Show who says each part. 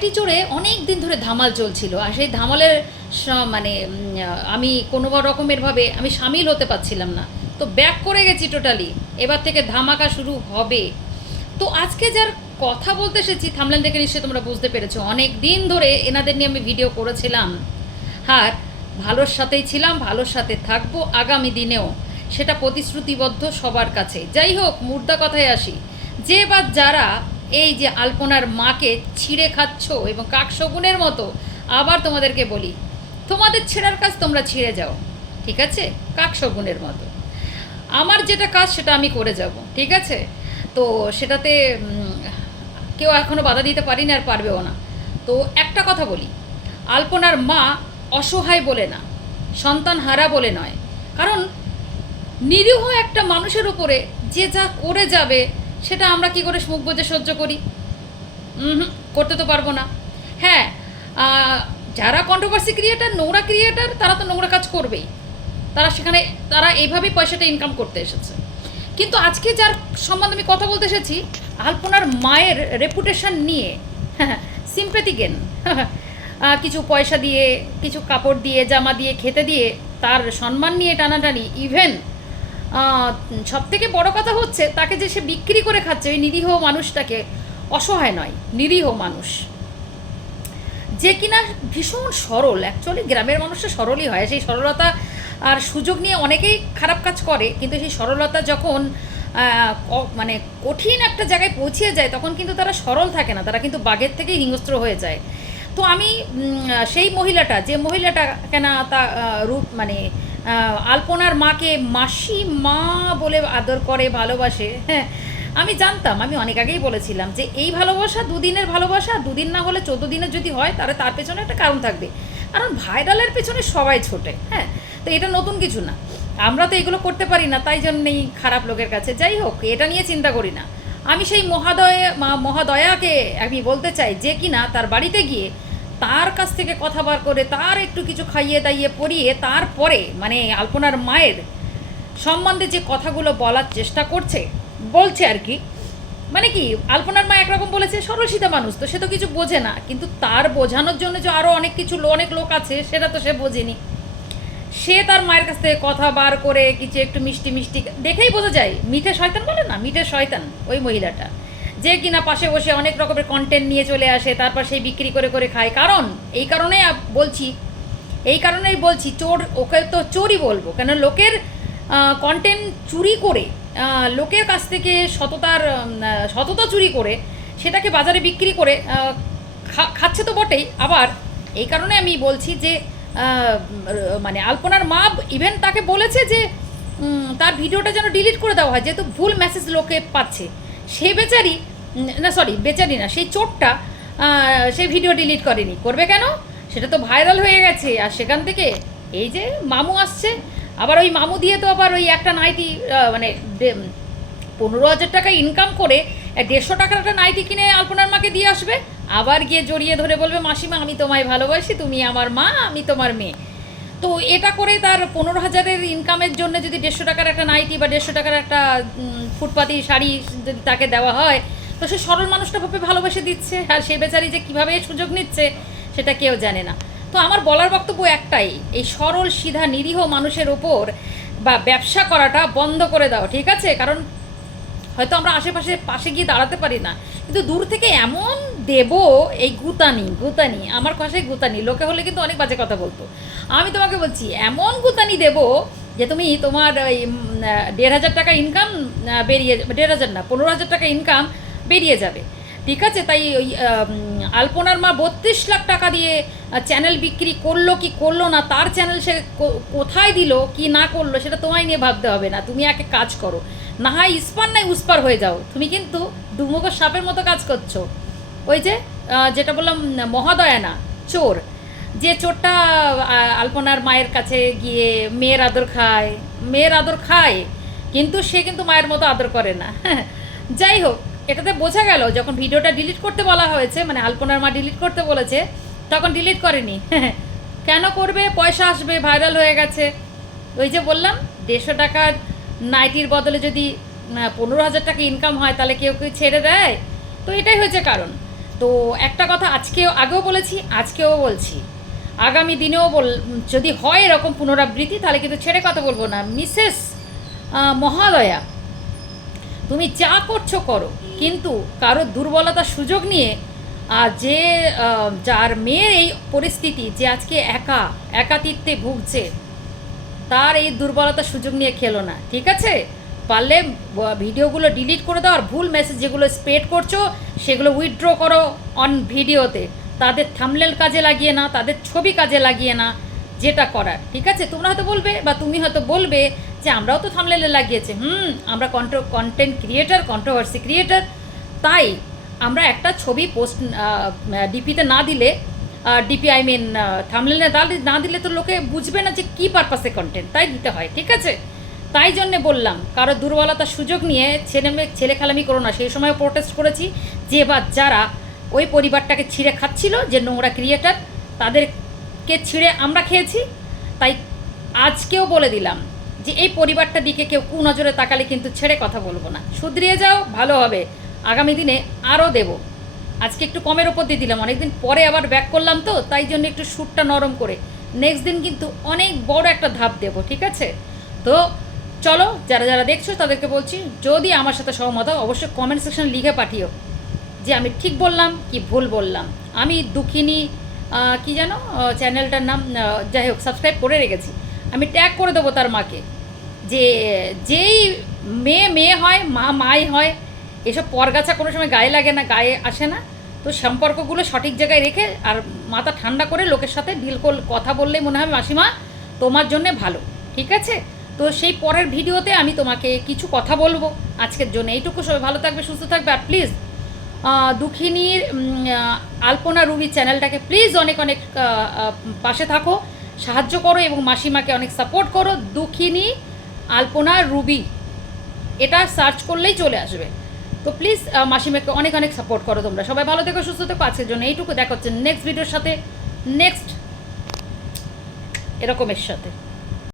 Speaker 1: একটি চড়ে অনেক দিন ধরে ধামাল চলছিল। আর সেই ধামালের মানে আমি কোনো রকমের ভাবে আমি সামিল হতে পারছিলাম না। তো ব্যাক করে গেছি টোটালি এবার থেকে ধামাকা শুরু হবে। তো আজকে যার কথা বলতে এসেছি, থামলেন দেখে নিশ্চয়ই তোমরা বুঝতে পেরেছ। অনেক দিন ধরে এনাদের নিয়ে আমি ভিডিও করেছিলাম। আর ভালোর সাথেই ছিলাম, ভালোর সাথে থাকব আগামী দিনেও। সেটা প্রতিশ্রুতিবদ্ধ সবার কাছে। যাই হোক, মুর্দা কথায় আসি। যে বা যারা এই যে আলপনার মাকে ছিঁড়ে খাচ্ছ এবং কাকশগুনের মতো, আবার তোমাদেরকে বলি, তোমাদের ছেঁড়ার কাজ তোমরা ছিঁড়ে যাও, ঠিক আছে? কাকশগুনের মতো। আমার যেটা কাজ সেটা আমি করে যাব, ঠিক আছে? তো সেটাতে কেউ এখনও বাধা দিতে পারি না আর পারবেও না। তো একটা কথা বলি, আলপনার মা অসহায় বলে না, সন্তান হারা বলে নয়। কারণ নিরীহ একটা মানুষের উপরে যে যা করে যাবে সেটা আমরা কি করে মুখ বুজে সহ্য করি? হুম, করতে তো পারব না। হ্যাঁ যারা কন্ট্রোভার্সি ক্রিয়েটার নোংরা ক্রিয়েটার তারা তো নোংরা কাজ করবেই। তারা সেখানে, তারা এইভাবেই পয়সাটা ইনকাম করতে এসেছে। কিন্তু আজকে যার সম্বন্ধে আমি কথা বলতে এসেছি, আলপনার মায়ের রেপুটেশন নিয়ে সিম্পেথি গেন কিছু পয়সা দিয়ে, কিছু কাপড় দিয়ে, জামা দিয়ে, খেতে দিয়ে, তার সম্মান নিয়ে টানাটানি ইভেন সব থেকে বড় কথা হচ্ছে তাকে যে সে বিক্রি করে খাচ্ছে ওই নিরীহ মানুষটাকে অসহায় নয়, নিরীহ মানুষ। যে কিনা ভীষণ সরল অ্যাকচুয়ালি গ্রামের মানুষটা সরলই হয়। সেই সরলতা আর সুযোগ নিয়ে অনেকেই খারাপ কাজ করে, কিন্তু সেই সরলতা যখন মানে কঠিন একটা জায়গায় পৌঁছে যায়, তখন কিন্তু তারা সরল থাকে না। তারা কিন্তু বাঘের থেকেই হিংস্র হয়ে যায়। তো আমি সেই মহিলাটা, যে মহিলাটা কেন তা রূপ মানে আলপনার মাকে মাসি মা বলে আদর করে, ভালোবাসে হ্যাঁ আমি জানতাম, আমি অনেক আগেই বলেছিলাম যে এই ভালোবাসা দুদিনের ভালোবাসা, দুদিন না হলে চোদ্দ দিনের যদি হয়, তাহলে তার পেছনে একটা কারণ থাকবে। কারণ ভাইরালের পেছনে সবাই ছোটে হ্যাঁ তো এটা নতুন কিছু না। আমরা তো এগুলো করতে পারি না, তাই জন্যই খারাপ লোকের কাছে। যাই হোক, এটা নিয়ে চিন্তা করি না। আমি সেই মহাদয় মহাদয়াকে আমি বলতে চাই, যে কিনা তার বাড়িতে গিয়ে তার কাছ থেকে কথা বার করে তার একটু কিছু খাইয়ে দাইয়ে পরিয়ে তারপরে মানে আলপনার মায়ের সম্বন্ধে যে কথাগুলো বলার চেষ্টা করছে, বলছে আর কি মানে কি, আলপনার মা একরকম বলেছে সরলসিতা মানুষ তো, সে তো কিছু বোঝে না, কিন্তু তার বোঝানোর জন্য যে আরও অনেক কিছু অনেক লোক আছে, সেটা তো সে বোঝেনি। সে তার মায়ের কাছ থেকে কথা বার করে কিছু একটু মিষ্টি মিষ্টি, দেখেই বোঝা যায়, মিঠে শয়তান বলে না, মিঠে শয়তান, ওই মহিলাটা। যে কিনা পাশে বসে অনেক রকমের কন্টেন্ট নিয়ে চলে আসে, তারপর সেই বিক্রি করে করে খায়। কারণ, এই কারণেই বলছি, এই কারণেই বলছি, চোর, ওকে তো চোরই বলব। কেন লোকের কন্টেন্ট চুরি করে লোকের কাছ থেকে সততার সততা চুরি করে, সেটাকে বাজারে বিক্রি করে খাচ্ছে তো বটেই। আবার, এই কারণে আমি বলছি যে মানে আলপনার মা ইভেন তাকে বলেছে যে তার ভিডিওটা যেন ডিলিট করে দেওয়া হয়, যেহেতু ভুল মেসেজ লোকে পাচ্ছে। সে বেচারি, না সরি বেচারি না, সেই চোরটা সেই ভিডিও ডিলিট করেনি। করবে কেন? সেটা তো ভাইরাল হয়ে গেছে। আর সেখান থেকে এই যে মামু আসছে, আবার ওই মামু দিয়ে তো আবার ওই একটা নাইটি মানে পনেরো হাজার টাকা ইনকাম করে দেড়শো টাকার একটা নাইটি কিনে আলপনার মাকে দিয়ে আসবে। আবার গিয়ে জড়িয়ে ধরে বলবে, মাসিমা, আমি তোমায় ভালোবাসি, তুমি আমার মা, আমি তোমার মেয়ে। তো এটা করে তার পনেরো হাজারের ইনকামের জন্য যদি দেড়শো টাকার একটা নাইটি বা দেড়শো টাকার একটা ফুটপাতি, শাড়ি যদি তাকে দেওয়া হয়, তো সে সরল মানুষটা ভাবে ভালোবেসে দিচ্ছে। আর সে বেচারি যে কীভাবে সুযোগ নিচ্ছে, সেটা কেউ জানে না। তো আমার বলার বক্তব্য একটাই, এই সরল, সিধা, নিরীহ মানুষের ওপর বা ব্যবসা করাটা বন্ধ করে দাও, ঠিক আছে? কারণ হয়তো আমরা আশেপাশে, পাশে গিয়ে দাঁড়াতে পারি না। কিন্তু দূর থেকে এমন দেব এই গুতানি গুতানি, আমার ভাষায় গুতানি, লোকে হলে কিন্তু অনেক বাজে কথা বলতো। আমি তোমাকে বলছি, এমন গুতানি দেব যে তুমি তোমার ওই দেড় হাজার টাকা ইনকাম বেরিয়ে, দেড় হাজার না, পনেরো হাজার টাকা ইনকাম বেরিয়ে যাবে। ঠিক আছে? তাই ওই আলপনার মা বত্রিশ লাখ টাকা দিয়ে চ্যানেল বিক্রি করল কি করল না, তার চ্যানেল সে কোথায় দিল, কি না করল, সেটা তোমায় নিয়ে ভাবতে হবে না। তুমি একে কাজ করো, না হয় ইস্পার নাই উস্পার হয়ে যাও। তুমি কিন্তু ডুমুগো সাপের মতো কাজ করছ। ওই যে যেটা বললাম মহাদয়া না চোর। যে চোরটা আলপনার মায়ের কাছে গিয়ে মেয়ের আদর খায়, মেয়ের আদর খায়, কিন্তু সে কিন্তু মায়ের মতো আদর করে না। যাই হোক, এটাতে বোঝা গেল, যখন ভিডিওটা ডিলিট করতে বলা হয়েছে মানে আলপনার মা ডিলিট করতে বলেছে, তখন ডিলিট করেনি। কেন করবে? পয়সা আসবে ভাইরাল হয়ে গেছে। ওই যে বললাম, দেড়শো টাকার নাইটির বদলে যদি পনেরো হাজার টাকা ইনকাম হয়, তাহলে কেউ কেউ ছেড়ে দেয়? তো এটাই হয়েছে কারণ। তো একটা কথা আজকেও, আগেও বলেছি, আজকেও বলছি। আগামী দিনেও বল, যদি হয় এরকম পুনরাবৃত্তি, তাহলে কিন্তু ছেড়ে কথা বলব না। মিসেস মহাদয়া, তুমি যা করছ করো, কিন্তু কারও দুর্বলতার সুযোগ নিয়ে আর যে যার মেয়ের এই পরিস্থিতি, যে আজকে একা, একাতিত্বে ভুগছে, তার এই দুর্বলতার সুযোগ নিয়ে খেলো না, ঠিক আছে? পারলে ভিডিওগুলো ডিলিট করে দাও আর ভুল মেসেজ যেগুলো স্প্রেড করছ, সেগুলো উইথড্র করো অন ভিডিওতে তাদের থামলেল কাজে লাগিয়ে না, তাদের ছবি কাজে লাগিয়ে না, যেটা করার। ঠিক আছে? তোমরা হয়তো বলবে বা তুমি হয়তো বলবে যে আমরাও তো থামলেলে লাগিয়েছি। হুম, আমরা কন্টেন্ট ক্রিয়েটার কন্ট্রোভার্সি ক্রিয়েটার তাই আমরা একটা ছবি পোস্ট ডিপিতে না দিলে ডিপি আই মিন থামলেলে না দিলে তো লোকে বুঝবে না যে কী পারপাসে কন্টেন্ট তাই দিতে হয়। ঠিক আছে? তাই জন্যে বললাম, কারও দুর্বলতার সুযোগ নিয়ে ছেলে মেয়ে ছেলে খেলামি করো না। সেই সময় প্রোটেস্ট করেছি যে বা যারা ওই পরিবারটাকে ছিঁড়ে খাচ্ছিল, যে নোংরা ক্রিয়েটার তাদেরকে ছিঁড়ে আমরা খেয়েছি। তাই আজকেও বলে দিলাম যে এই পরিবারটার দিকে কেউ কুনজরে তাকালে কিন্তু ছেড়ে কথা বলব না। শুধরিয়ে যাও, ভালো হবে। আগামী দিনে আরও দেবো। আজকে একটু কমের ওপর দিয়ে দিলাম। অনেকদিন পরে আবার ব্যাক করলাম তো, তাই জন্য একটু শ্যুটটা নরম করে। নেক্সট দিন কিন্তু অনেক বড় একটা ধাপ দেবো, ঠিক আছে? তো চলো যারা যারা দেখছ তাদেরকে বলছি যদি আমার সাথে সহমত হয় অবশ্যই কমেন্ট সেকশনে লিখে পাঠিও যে আমি ঠিক বললাম কি ভুল বললাম। আমি দুঃখিনী কি আহ, চ্যানেলটার নাম যাই হোক সাবস্ক্রাইব করে রেখেছি। আমি ট্যাগ করে দেবো তার মাকে যে যেই মেয়ে মেয়ে হয় মা মাই হয় এসব পরগাছা কোনো সময় গায়ে লাগে না গায়ে আসে না তো সম্পর্কগুলো সঠিক জায়গায় রেখে আর মাথা ঠান্ডা করে লোকের সাথে ডিল কথা বললেই মনে হয় মাসিমা তোমার জন্যে ভালো। ঠিক আছে? তো সেই পরের ভিডিওতে আমি তোমাকে কিছু কথা বলব। আজকের জন্য এইটুকু। সবাই ভালো থাকবে, সুস্থ থাকবে। আর প্লিজ দুঃখিনীর আলপনা রুবি চ্যানেলটাকে প্লিজ অনেক অনেক পাশে থাকো, সাহায্য করো এবং মাসিমাকে অনেক সাপোর্ট করো। দুঃখিনী, আলপনা, রুবি, এটা সার্চ করলেই চলে আসবে। তো প্লিজ মাসিমাকে অনেক অনেক সাপোর্ট করো তোমরা। সবাই ভালো থেকো, সুস্থ থেকো। আজকের জন্য এইটুকু। দেখা হচ্ছে নেক্সট ভিডিওর সাথে। নেক্সট এরকমের সাথে।